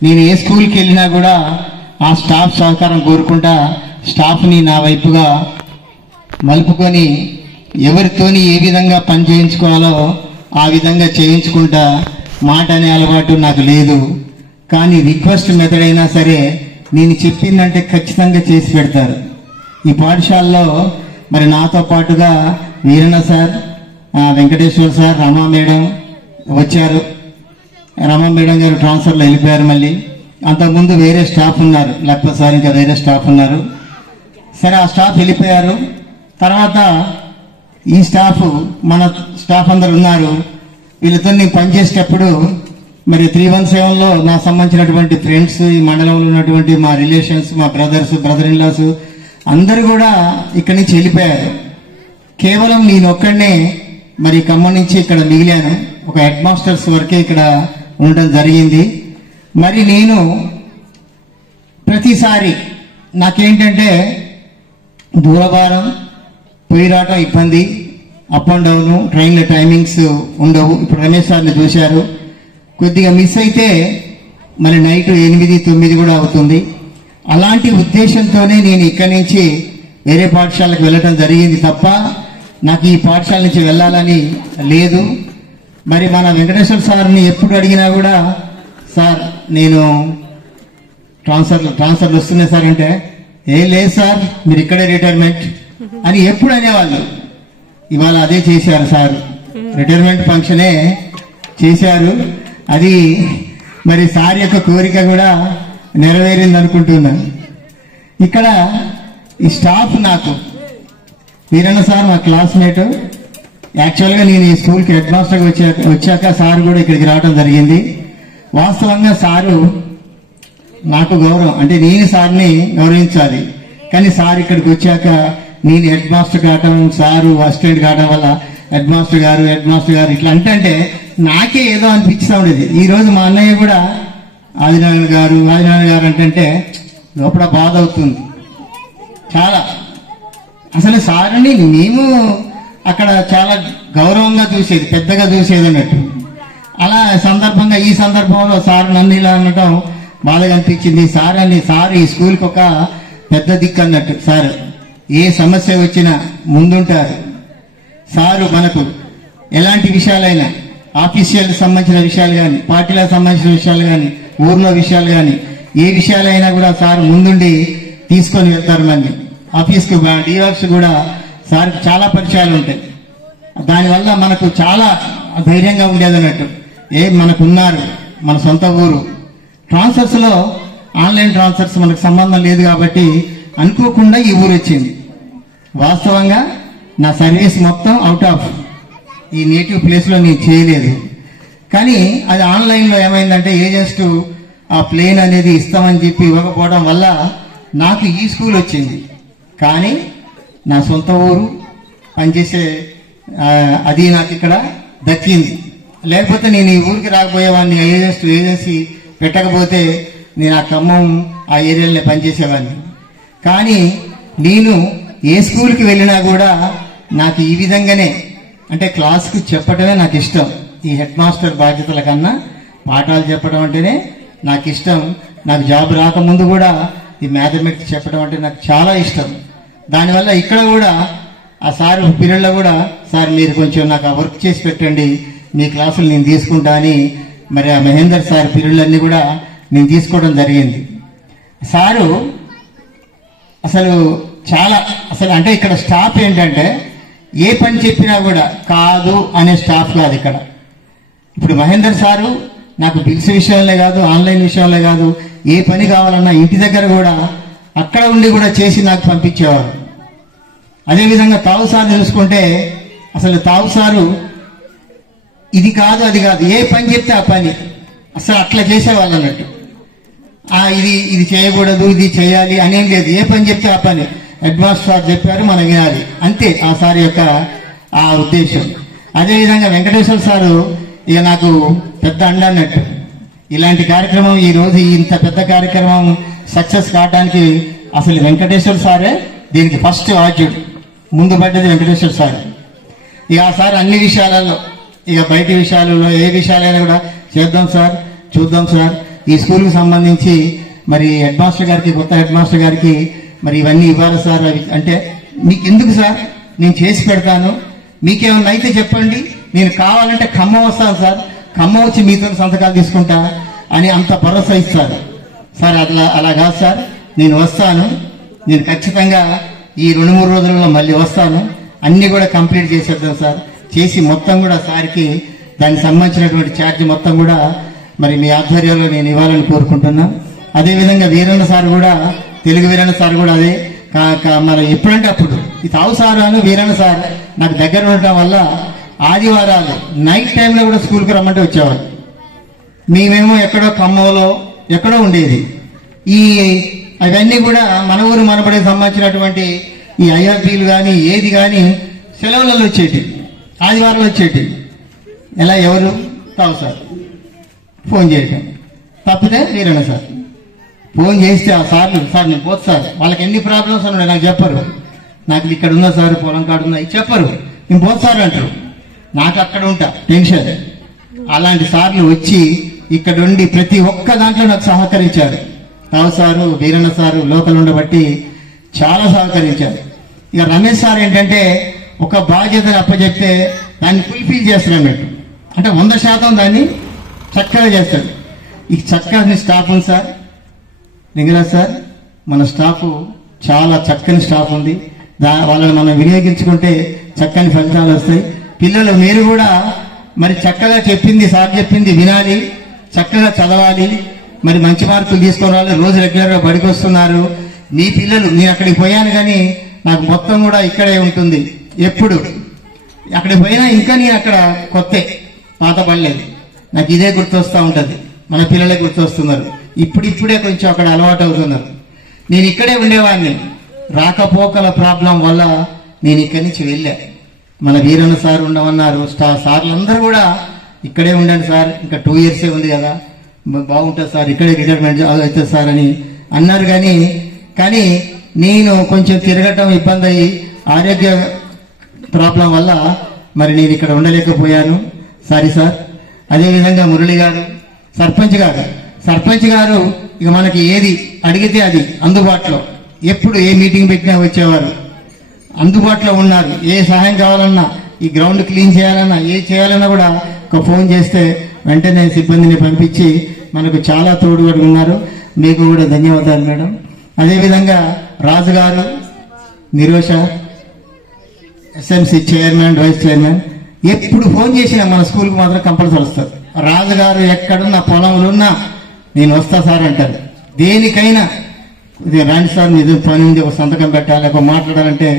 నేను ఏ స్కూల్కి వెళ్ళినా కూడా ఆ స్టాఫ్ సహకారం కోరుకుంటా స్టాఫ్ని నా వైపుగా మలుపుకొని ఎవరితోని ఏ విధంగా పని చేయించుకోవాలో ఆ విధంగా చేయించుకుంటా. మాట అనే అలవాటు నాకు లేదు, కానీ రిక్వెస్ట్ మెథడ్ అయినా సరే నేను చెప్పిందంటే ఖచ్చితంగా చేసి పెడతారు. ఈ పాఠశాలలో మరి నాతో పాటుగా వీరన్న సార్, వెంకటేశ్వర సార్, రమా మేడం వచ్చారు. రమా మేడం గారు ట్రాన్స్ఫర్లో వెళ్ళిపోయారు. మళ్ళీ అంతకుముందు వేరే స్టాఫ్ ఉన్నారు, లక్ష్మణ్ సార్ ఇంకా వేరే స్టాఫ్ ఉన్నారు. సరే, ఆ స్టాఫ్ వెళ్ళిపోయారు. తర్వాత ఈ స్టాఫ్, మన స్టాఫ్ అందరు ఉన్నారు. వీళ్ళతో నేను పనిచేసేటప్పుడు మరి 317లో నాకు సంబంధించినటువంటి ఫ్రెండ్స్, ఈ మండలంలో ఉన్నటువంటి మా రిలేషన్స్, మా బ్రదర్ ఇన్ లాస్ అందరూ కూడా ఇక్కడి నుంచి వెళ్ళిపోయారు. కేవలం నేను ఒక్కడనే మరి ఖమ్మం నుంచి ఇక్కడ మిగిలాను. ఒక హెడ్ మాస్టర్స్ వరకే ఇక్కడ ఉండడం జరిగింది. మరి నేను ప్రతిసారి నాకేంటంటే దూరభారం, పోయి రావటం ఇబ్బంది, అప్ అండ్ డౌన్, ట్రైన్ల టైమింగ్స్ ఉండవు. ఇప్పుడు రమేష్ సార్ని చూశారు, కొద్దిగా మిస్ అయితే మరి నైట్ 8, 9 కూడా అవుతుంది. అలాంటి ఉద్దేశంతోనే నేను ఇక్కడి నుంచి వేరే పాఠశాలకు వెళ్ళటం జరిగింది తప్ప నాకు ఈ పాఠశాల నుంచి వెళ్ళాలని లేదు. మరి మన వెంకటేశ్వర సార్ని ఎప్పుడు అడిగినా కూడా, సార్ నేను ట్రాన్స్ఫర్లు వస్తున్నాయి సార్ అంటే, ఏం లేదు సార్ మీరు ఇక్కడే రిటైర్మెంట్ అని ఎప్పుడు అనేవాళ్ళు. ఇవాళ అదే చేశారు సార్, రిటైర్మెంట్ ఫంక్షనే చేశారు. అది మరి సార్ యొక్క కోరిక కూడా నెరవేరింది అనుకుంటున్నాను. ఇక్కడ ఈ స్టాఫ్, నాకు వీరన్న సార్ మా క్లాస్మేట్. యాక్చువల్గా నేను ఈ స్కూల్కి హెడ్ మాస్టర్గా వచ్చాక సార్ కూడా ఇక్కడికి రావడం జరిగింది. వాస్తవంగా సారు నాకు గౌరవం, అంటే నేను సార్ని గౌరవించాలి. కానీ సార్ ఇక్కడికి వచ్చాక నేను హెడ్ మాస్టర్ కావటం, సారు అసిస్టెంట్ కావడం వల్ల హెడ్ మాస్టర్ గారు ఇట్లా అంటే నాకే ఏదో అనిపిస్తూ ఉండేది. ఈ రోజు మా అన్నయ్య కూడా ఆదినారాయణ గారు అంటే లోపల బాధ అవుతుంది చాలా. అసలు సార్ని మేము అక్కడ చాలా గౌరవంగా చూసేది, పెద్దగా చూసేది అన్నట్టు. అలా ఈ సందర్భంలో సార్ నన్ను ఇలా అనటం బాధగా అనిపించింది. సార్ ఈ స్కూల్కి ఒక పెద్ద దిక్కు అన్నట్టు. సార్ ఏ సమస్య వచ్చినా ముందుంటారు. సారు మనకు ఎలాంటి విషయాలైనా, ఆఫీషియల్కి సంబంధించిన విషయాలు కానీ, పార్టీలకు సంబంధించిన విషయాలు కానీ, ఊర్లో విషయాలు కానీ, ఏ విషయాలైనా కూడా సార్ ముందుండి తీసుకొని వెళ్తారు. మంది ఆఫీస్కి డిఆర్స్ కూడా సార్కి చాలా పరిచయాలు ఉంటాయి. దానివల్ల మనకు చాలా ధైర్యంగా ఉండేది అన్నట్టు. మనకున్నారు, మన సొంత ఊరు. ట్రాన్స్ఫర్స్లో ఆన్లైన్ ట్రాన్స్ఫర్స్ మనకు సంబంధం లేదు కాబట్టి అనుకోకుండా ఈ ఊరు వచ్చింది. వాస్తవంగా నా సర్వీస్ మొత్తం అవుట్ ఆఫ్ ఈ నేటివ్ ప్లేస్లో నేను చేయలేదు. కానీ అది ఆన్లైన్లో ఏమైందంటే ఏజెంట్స్ ఆ ప్లేన్ అనేది ఇస్తామని చెప్పి ఇవ్వకపోవడం వల్ల నాకు ఈ స్కూల్ వచ్చింది. కానీ నా సొంత ఊరు పనిచేసే అది నాకు ఇక్కడ దక్కింది. లేకపోతే నేను ఈ ఊరికి రాకపోయేవాడిని. ఏజెన్సీ పెట్టకపోతే నేను ఆ ఖమ్మం ఆ ఏరియాలోనే పనిచేసేవాడిని. కానీ నేను ఏ స్కూల్కి వెళ్ళినా కూడా నాకు ఈ విధంగానే, అంటే క్లాస్కి చెప్పడమే నాకు ఇష్టం. ఈ హెడ్ మాస్టర్ బాధ్యతల కన్నా పాఠాలు చెప్పడం అంటేనే నాకు ఇష్టం. నాకు జాబ్ రాకముందు కూడా ఈ మ్యాథమెటిక్స్ చెప్పడం అంటే నాకు చాలా ఇష్టం. దానివల్ల ఇక్కడ కూడా ఆ సార్ పీరియడ్లో కూడా, సార్ మీరు కొంచెం నాకు ఆ వర్క్ చేసి పెట్టండి, మీ క్లాసులు నేను తీసుకుంటా అని మరి ఆ మహేందర్ సార్ పీరియడ్లన్నీ కూడా నేను తీసుకోవడం జరిగింది. సారు అసలు అంటే ఇక్కడ స్టాఫ్ ఏంటంటే ఏ పని చెప్పినా కూడా కాదు అనే స్టాఫ్ కాదు ఇక్కడ. ఇప్పుడు మహేందర్ సారు నాకు బిల్స్ విషయంలో కాదు, ఆన్లైన్ విషయంలో కాదు, ఏ పని కావాలన్నా ఇంటి దగ్గర కూడా అక్కడ ఉండి కూడా చేసి నాకు పంపించేవారు. అదేవిధంగా తావు సార్ చూసుకుంటే అసలు తావు సారు ఇది కాదు అది కాదు, ఏ పని చెప్తే ఆ పని అసలు అట్లా చేసేవాళ్ళు అన్నట్టు. ఇది చేయకూడదు, ఇది చేయాలి అనేం లేదు. ఏ పని చెప్తే ఆ పని. అడ్వాన్స్ సార్ చెప్పారు, మనం వినాలి, అంతే ఆ సార్ యొక్క ఆ ఉద్దేశం. అదేవిధంగా వెంకటేశ్వర సారు ఇక నాకు పెద్ద అండ అన్నట్టు. ఇలాంటి కార్యక్రమం ఈ రోజు ఇంత పెద్ద కార్యక్రమం సక్సెస్ కావడానికి అసలు వెంకటేశ్వర సారే దీనికి ఫస్ట్ ఆద్యుడు. ముందు పడ్డది వెంకటేశ్వర సార్. ఇక ఆ సార్ అన్ని విషయాలలో, ఇక బయట విషయాలలో ఏ విషయాలైనా కూడా చేద్దాం సార్, చూద్దాం సార్, ఈ స్కూల్కి సంబంధించి మరి హెడ్ మాస్టర్ గారికి, కొత్త హెడ్ మాస్టర్ గారికి మరి ఇవన్నీ ఇవ్వాలి సార్. అవి అంటే మీకు ఎందుకు సార్, నేను చేసి పెడతాను, మీకేమన్నా అయితే చెప్పండి, నేను కావాలంటే ఖమ్మం వస్తాను సార్, ఖమ్మం వచ్చి మీతో సంతకాలు తీసుకుంటా అని అంత భరోసా ఇస్తారు సార్. అలా కాదు సార్, నేను వస్తాను, నేను ఖచ్చితంగా ఈ 2-3 రోజుల్లో మళ్ళీ వస్తాను, అన్ని కూడా కంప్లీట్ చేసేద్దాం సార్. చేసి మొత్తం కూడా సార్కి దానికి సంబంధించినటువంటి ఛార్జ్ మొత్తం కూడా మరి మీ ఆధ్వర్యంలో నేను ఇవ్వాలని కోరుకుంటున్నా. అదేవిధంగా వీరన్న సార్ కూడా, తెలుగు వీరన్న సార్ కూడా అదే మరి ఎప్పుడంటే అప్పుడు ఈ తావు సార్ అని వీరన్న సార్ నాకు దగ్గర ఉండటం వల్ల ఆదివారాలు నైట్ టైంలో కూడా స్కూల్కి రమ్మంటే వచ్చేవారు. మేమేమో ఎక్కడో ఖమ్మంలో ఎక్కడో ఉండేది. అవన్నీ కూడా మన ఊరు మనబడికి సంబంధించినటువంటి ఈ ఐఆర్పీలు కానీ ఏది కానీ సెలవులలో వచ్చేటి, ఆదివారాలు వచ్చేటి. ఎలా ఎవరు తావు సార్ ఫోన్ చేయటం, తప్పితే వీరన్న సార్ ఫోన్ చేస్తే ఆ సార్లు, సార్ నేను పోదు సార్, వాళ్ళకి ఎన్ని ప్రాబ్లమ్స్ ఉన్నాయి నాకు చెప్పరు, నాకు ఇక్కడ ఉన్నా సార్ పొలం కాడున్నా చెప్పరు, నేను పోదు సార్ అంటారు, నాకు అక్కడ ఉంటా టెన్షన్. అలాంటి సార్లు వచ్చి ఇక్కడ ఉండి ప్రతి ఒక్క దాంట్లో నాకు సహకరించారు. తావు సారు, వీరన్న సారు లోకల్ ఉండబట్టి చాలా సహకరించారు. ఇక రమేష్ సార్ ఏంటంటే ఒక బాధ్యతను అప్పచెప్తే దాన్ని ఫుల్ఫిల్ చేస్తాడు అన్నట్టు, అంటే 100% దాన్ని చక్కగా చేస్తాడు. ఈ చక్కని స్టాఫ్ ఉంది సార్, లింగరాజ్ సార్, మన స్టాఫ్ చాలా చక్కని స్టాఫ్ ఉంది. వాళ్ళని మనం వినియోగించుకుంటే చక్కని ఫలితాలు వస్తాయి. పిల్లలు మీరు కూడా మరి చక్కగా చెప్పింది, సార్ చెప్పింది వినాలి, చక్కగా చదవాలి, మరి మంచి మార్కులు తీసుకోవాలి. రోజు రెగ్యులర్గా బడికి వస్తున్నారు మీ పిల్లలు. నేను అక్కడికి పోయాను కానీ నాకు మొత్తం కూడా ఇక్కడే ఉంటుంది. ఎప్పుడు అక్కడికి పోయినా ఇంకా నేను అక్కడ కొత్త పాత పడలేదు, నాకు ఇదే గుర్తొస్తూ ఉంటుంది, మన పిల్లలే గుర్తొస్తున్నారు. ఇప్పుడిప్పుడే కొంచెం అక్కడ అలవాటు అవుతున్నారు. నేను ఇక్కడే ఉండేవాడిని, రాకపోకల ప్రాబ్లం వల్ల నేను ఇక్కడి నుంచి వెళ్ళా. మన వీరన్న సార్ ఉండమన్నారు, సార్లందరూ కూడా ఇక్కడే ఉండండి సార్, ఇంకా 2 years ఉంది కదా, బాగుంటుంది సార్, ఇక్కడే రిటైర్మెంట్ అవుతుంది సార్ అని అన్నారు. కానీ నేను కొంచెం తిరగటం ఇబ్బంది అయ్యి ఆరోగ్య ప్రాబ్లం వల్ల మరి నేను ఇక్కడ ఉండలేకపోయాను, సారీ సార్. అదేవిధంగా మురళి గారు, సర్పంచ్ గారు ఇక మనకి ఏది అడిగితే అది అందుబాటులో, ఎప్పుడు ఏ మీటింగ్ పెట్టినా వచ్చేవారు, అందుబాటులో ఉన్నారు. ఏ సహాయం కావాలన్నా, ఈ గ్రౌండ్ క్లీన్ చేయాలన్నా, ఏ చేయాలన్నా కూడా ఒక ఫోన్ చేస్తే వెంటనే సిబ్బందిని పంపించి మనకు చాలా తోడుగా ఉన్నారు. మీకు కూడా ధన్యవాదాలు మేడం. అదేవిధంగా Raju garu, Nirosha, SMC chairman, vice chairman, ఎప్పుడు ఫోన్ చేసినా మన స్కూల్కి మాత్రం కంపల్సరీ వస్తారు. రాజు గారు ఎక్కడున్నా పొలంలో ఉన్నా నేను వస్తా సార్ అంటారు. దేనికైనా రాండి సార్, నిజం పని ఉంది, ఒక సంతకం పెట్టాలి, ఒక మాట్లాడాలంటే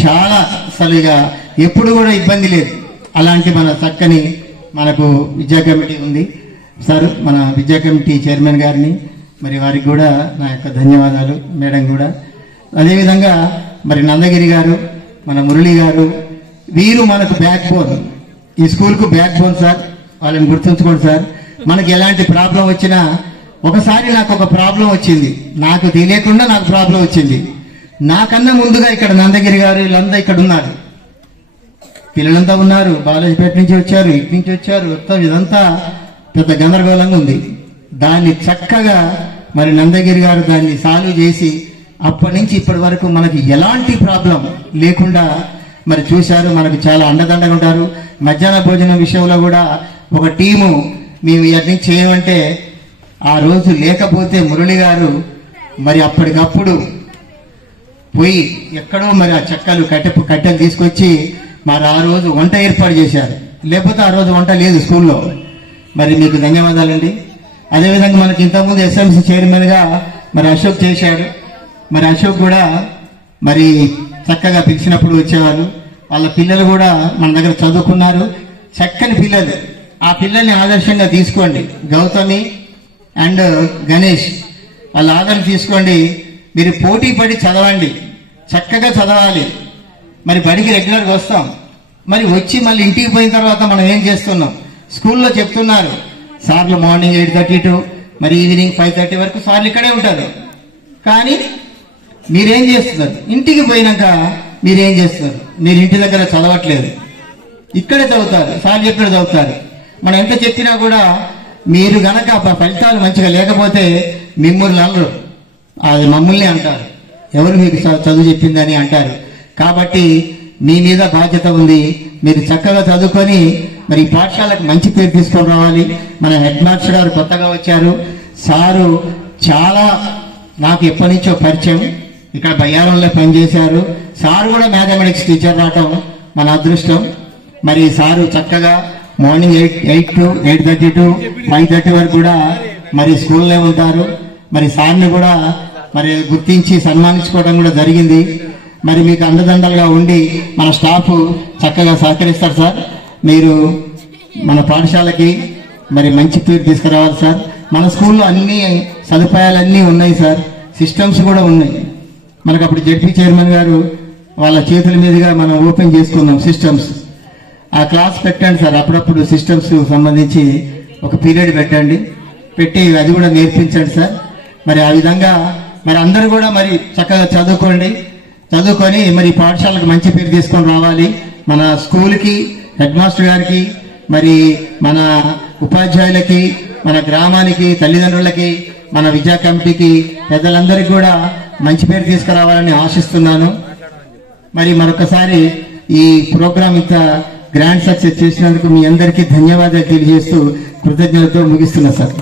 చాలా అసలుగా ఎప్పుడు కూడా ఇబ్బంది లేదు. అలాంటి మన చక్కని మనకు విద్యా కమిటీ ఉంది సార్. మన విద్యా కమిటీ చైర్మన్ గారిని మరి వారికి కూడా నా యొక్క ధన్యవాదాలు, మేడం కూడా. అదేవిధంగా మరి నందగిరి గారు, మన మురళి గారు, వీరు మనకు బ్యాక్ బోన్, ఈ స్కూల్కు బ్యాక్ బోన్ సార్. వాళ్ళని గుర్తుంచుకోండి సార్. మనకి ఎలాంటి ప్రాబ్లం వచ్చినా, ఒకసారి నాకు ఒక ప్రాబ్లం వచ్చింది, నాకు తెలియకుండా నాకు ప్రాబ్లం వచ్చింది, నాకన్నా ముందుగా ఇక్కడ నందగిరి గారు వీళ్ళంతా ఇక్కడ ఉన్నారు, పిల్లలంతా ఉన్నారు, బాలాజీపేట నుంచి వచ్చారు, ఇటు నుంచి వచ్చారు, ఇదంతా పెద్ద గందరగోళంగా ఉంది. దాన్ని చక్కగా మరి నందగిరి గారు దాన్ని సాల్వ్ చేసి అప్పటి నుంచి ఇప్పటి వరకు మనకి ఎలాంటి ప్రాబ్లం లేకుండా మరి చూశారు. మనకు చాలా అండదండగా ఉంటారు. మధ్యాహ్న భోజనం విషయంలో కూడా ఒక టీము మేము ఇవన్నీ చేయమంటే ఆ రోజు లేకపోతే మురళి గారు మరి అప్పటికప్పుడు పోయి ఎక్కడో మరి ఆ చెక్కలు కట్టెలు తీసుకొచ్చి మరి ఆ రోజు వంట ఏర్పాటు చేశారు. లేకపోతే ఆ రోజు వంట లేదు స్కూల్లో. మరి మీకు ధన్యవాదాలండి. అదేవిధంగా మనకి ఇంతకుముందు ఎస్ఎంసీ చైర్మన్గా మరి అశోక్ చేశాడు. మరి అశోక్ కూడా మరి చక్కగా పిలిచినప్పుడు వచ్చేవారు. వాళ్ళ పిల్లలు కూడా మన దగ్గర చదువుకున్నారు, చక్కని పిల్లలు. ఆ పిల్లల్ని ఆదర్శంగా తీసుకోండి. గౌతమి అండ్ గణేష్ వాళ్ళ ఆదరణ తీసుకోండి. మీరు పోటీ పడి చదవండి, చక్కగా చదవాలి. మరి బడికి రెగ్యులర్గా వస్తాం, మరి వచ్చి మళ్ళీ ఇంటికి పోయిన తర్వాత మనం ఏం చేస్తున్నాం? స్కూల్లో చెప్తున్నారు సార్లు మార్నింగ్ 8:30 to మరి ఈవినింగ్ 5:30 వరకు సార్లు ఇక్కడే ఉంటారు. కానీ మీరేం చేస్తున్నారు? ఇంటికి పోయినాక మీరేం చేస్తున్నారు? మీరు ఇంటి దగ్గర చదవట్లేదు, ఇక్కడే చదువుతారు, సార్లు చెప్పినట్టు చదువుతారు. మనం ఎంత చెప్పినా కూడా మీరు గనక ఫలితాలు మంచిగా లేకపోతే మిమ్మల్ని అనరు, అది మమ్మల్ని అంటారు, ఎవరు మీకు చదువు చెప్పిందని అంటారు. కాబట్టి మీ మీద బాధ్యత ఉంది. మీరు చక్కగా చదువుకొని మరి పాఠశాలకు మంచి పేరు తీసుకొని రావాలి. మన హెడ్ మాస్టర్ గారు కొత్తగా వచ్చారు. సారు చాలా నాకు ఎప్పటి నుంచో పరిచయం, ఇక్కడ బయ్యారంలో పనిచేశారు. సారు కూడా మ్యాథమెటిక్స్ టీచర్ రావటం మన అదృష్టం. మరి సారు చక్కగా మార్నింగ్ 8 to 8:30 to 5:30 వరకు కూడా మరి స్కూల్లో ఉంటారు. మరి సార్ని కూడా మరి గుర్తించి సన్మానించుకోవడం కూడా జరిగింది. మరి మీకు అండదండలుగా ఉండి మన స్టాఫ్ చక్కగా సహకరిస్తారు సార్. మీరు మన పాఠశాలకి మరి మంచి పేరు తీసుకురావాలి సార్. మన స్కూల్లో అన్ని సదుపాయాలన్నీ ఉన్నాయి సార్, సిస్టమ్స్ కూడా ఉన్నాయి. మనకు అప్పుడు జెడ్పీ చైర్మన్ గారు వాళ్ళ చేతుల మీదుగా మనం ఓపెన్ చేసుకున్నాం సిస్టమ్స్. ఆ క్లాస్ పెట్టండి సార్, అప్పుడప్పుడు సిస్టమ్స్ సంబంధించి ఒక పీరియడ్ పెట్టి అది కూడా నేర్పించండి సార్. మరి ఆ విధంగా మరి అందరూ కూడా మరి చక్కగా చదువుకొని మరి పాఠశాలకు మంచి పేరు తీసుకొని రావాలి. మన స్కూల్కి, హెడ్ మాస్టర్ గారికి, మరి మన ఉపాధ్యాయులకి, మన గ్రామానికి, తల్లిదండ్రులకి, మన విద్యా కమిటీకి, పెద్దలందరికీ కూడా మంచి పేరు తీసుకురావాలని ఆశిస్తున్నాను. మరి మరొకసారి ఈ ప్రోగ్రాం ఇంత గ్రాండ్ సక్సెస్ చేసినందుకు మీ అందరికీ ధన్యవాదాలు తెలియజేస్తూ కృతజ్ఞతతో ముగిస్తున్నా సార్.